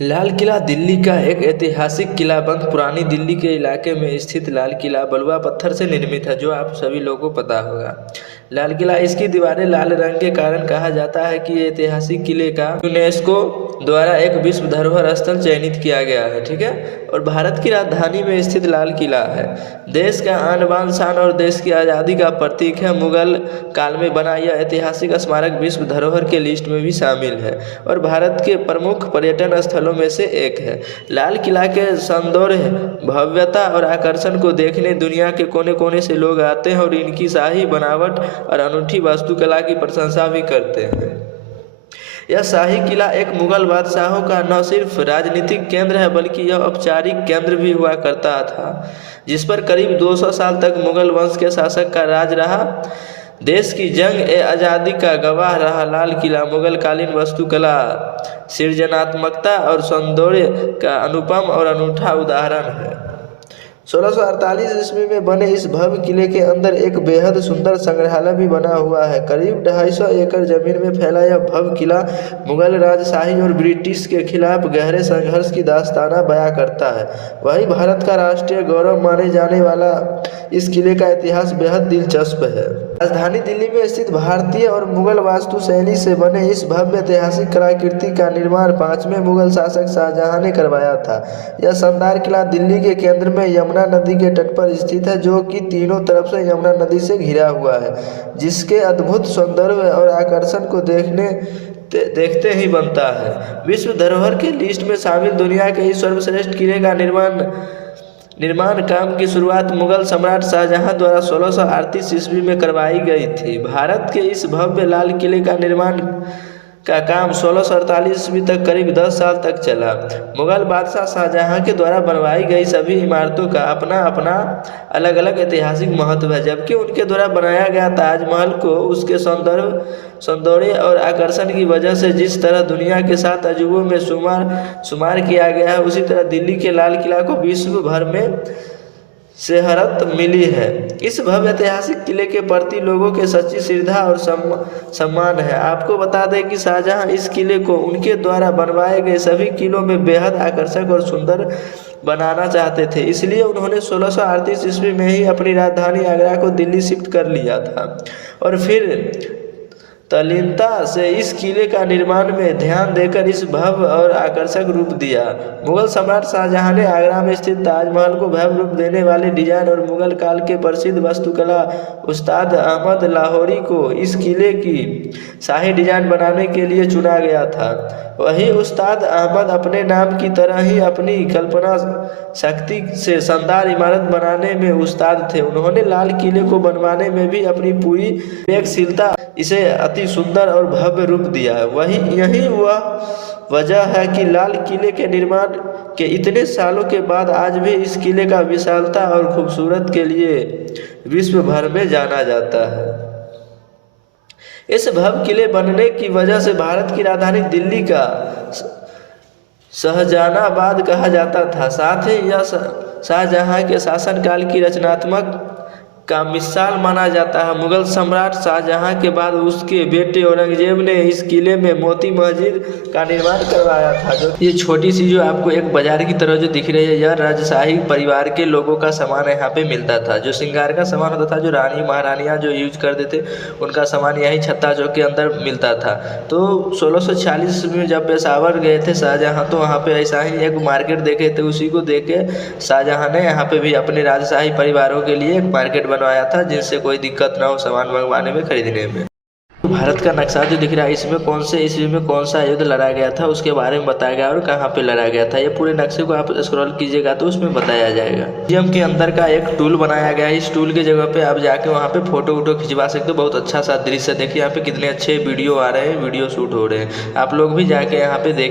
लाल किला दिल्ली का एक ऐतिहासिक किलाबंद पुरानी दिल्ली के इलाके में स्थित लाल किला बलुआ पत्थर से निर्मित है, जो आप सभी लोगों को पता होगा। लाल किला इसकी दीवारें लाल रंग के कारण कहा जाता है कि ये ऐतिहासिक किले का यूनेस्को द्वारा एक विश्व धरोहर स्थल चयनित किया गया है। ठीक है, और भारत की राजधानी में स्थित लाल किला है देश का आन बान शान और देश की आज़ादी का प्रतीक है। मुगल काल में बना यह ऐतिहासिक स्मारक विश्व धरोहर के लिस्ट में भी शामिल है और भारत के प्रमुख पर्यटन स्थलों में से एक है। लाल किला के सौंदर्य, भव्यता और आकर्षण को देखने दुनिया के कोने कोने से लोग आते हैं और इनकी शाही बनावट और अनूठी वास्तुकला की प्रशंसा भी करते हैं। यह शाही किला एक मुगल बादशाहों का न सिर्फ राजनीतिक केंद्र है बल्कि यह औपचारिक केंद्र भी हुआ करता था, जिस पर करीब 200 साल तक मुगल वंश के शासक का राज रहा। देश की जंग-ए-आज़ादी का गवाह रहा लाल किला मुगल कालीन वास्तुकला, सृजनात्मकता और सौंदर्य का अनुपम और अनूठा उदाहरण है। 1648 ईस्वी में बने इस भव्य किले के अंदर एक बेहद सुंदर संग्रहालय भी बना हुआ है। करीब 250 एकड़ जमीन में फैला यह भव्य किला मुगल राजशाही और ब्रिटिश के खिलाफ गहरे संघर्ष की दास्ताना बयां करता है। वहीं भारत का राष्ट्रीय गौरव माने जाने वाला इस किले का इतिहास बेहद दिलचस्प है। राजधानी दिल्ली में स्थित भारतीय और मुगल वास्तु शैली से बने इस भव्य ऐतिहासिक कलाकृति का निर्माण 5वें मुगल शासक शाहजहां ने करवाया था। यह शानदार किला दिल्ली के केंद्र में यमुना नदी के तट पर स्थित है, जो कि तीनों तरफ से यमुना नदी से घिरा हुआ है, जिसके अद्भुत सौंदर्य और आकर्षण को देखते ही बनता है। विश्व धरोहर के लिस्ट में शामिल दुनिया के इस सर्वश्रेष्ठ किले का निर्माण काम की शुरुआत मुगल सम्राट शाहजहां द्वारा 1638 ईस्वी में करवाई गई थी। भारत के इस भव्य लाल किले का निर्माण का काम 1648 ईस्वी तक करीब 10 साल तक चला। मुगल बादशाह शाहजहां के द्वारा बनवाई गई सभी इमारतों का अपना अपना अलग अलग ऐतिहासिक महत्व है, जबकि उनके द्वारा बनाया गया ताजमहल को उसके सौंदर्य और आकर्षण की वजह से जिस तरह दुनिया के 7 अजूबों में शुमार किया गया है, उसी तरह दिल्ली के लाल किला को विश्व भर में शोहरत मिली है। इस भव्य ऐतिहासिक किले के प्रति लोगों के सच्ची श्रद्धा और सम्मान है। आपको बता दें कि शाहजहां इस किले को उनके द्वारा बनवाए गए सभी किलों में बेहद आकर्षक और सुंदर बनाना चाहते थे, इसलिए उन्होंने 1638 ईस्वी में ही अपनी राजधानी आगरा को दिल्ली शिफ्ट कर लिया था और फिर तल्लीनता से इस किले का निर्माण में ध्यान देकर इस भव्य और आकर्षक रूप दिया। मुगल सम्राट शाहजहां ने आगरा में स्थित ताजमहल को भव्य रूप देने वाले डिजाइन और मुगल काल के प्रसिद्ध वास्तुकला उस्ताद अहमद लाहौरी को इस किले की शाही डिजाइन बनाने के लिए चुना गया था। वही उस्ताद अहमद अपने नाम की तरह ही अपनी कल्पना शक्ति से शानदार इमारत बनाने में उस्ताद थे। उन्होंने लाल किले को बनवाने में भी अपनी पूरी विवेकशीलता इसे अति सुंदर और भव्य रूप दिया है। यही वह वजह है कि लाल किले के निर्माण के इतने सालों के बाद आज भी इस किले का विशालता और खूबसूरत के लिए विश्व भर में जाना जाता है। इस भव्य किले बनने की वजह से भारत की राजधानी दिल्ली का शाहजहानाबाद कहा जाता था। साथ ही यह शाहजहां के शासनकाल की रचनात्मक का मिसाल माना जाता है। मुगल सम्राट शाहजहां के बाद उसके बेटे औरंगजेब ने इस किले में मोती मस्जिद का निर्माण करवाया था। जो ये छोटी सी जो आपको एक बाजार की तरह जो दिख रही है, यह राजशाही परिवार के लोगों का सामान यहाँ पे मिलता था। जो श्रृंगार का सामान होता था, जो रानी महारानियाँ जो यूज करते थे, उनका सामान यही छत्ता चौक के अंदर मिलता था। तो 1646 में जब पेशावर गए थे शाहजहां, तो वहाँ पे ऐसा ही एक मार्केट देखे थे। उसी को देख के शाहजहां ने यहाँ पे भी अपने राजशाही परिवारों के लिए एक मार्केट बनवाया था, जिनसे कोई दिक्कत ना हो सामान मंगवाने में, खरीदने में। भारत का नक्शा जो दिख रहा है, इसमें कौन से ईस्वी में कौन सा युद्ध लड़ा गया था उसके बारे में बताया गया और कहाँ पे लड़ा गया था। ये पूरे नक्शे को आप स्क्रॉल कीजिएगा तो उसमें बताया जाएगा। म्यूजियम के अंदर का एक टूल बनाया गया है। इस टूल के जगह पे आप जाके वहाँ पे फोटो वोटो खिंचवा सकते हो। बहुत अच्छा सा दृश्य देखिए, यहाँ पे कितने अच्छे वीडियो आ रहे हैं, वीडियो शूट हो रहे हैं। आप लोग भी जाके यहाँ पे देखिए।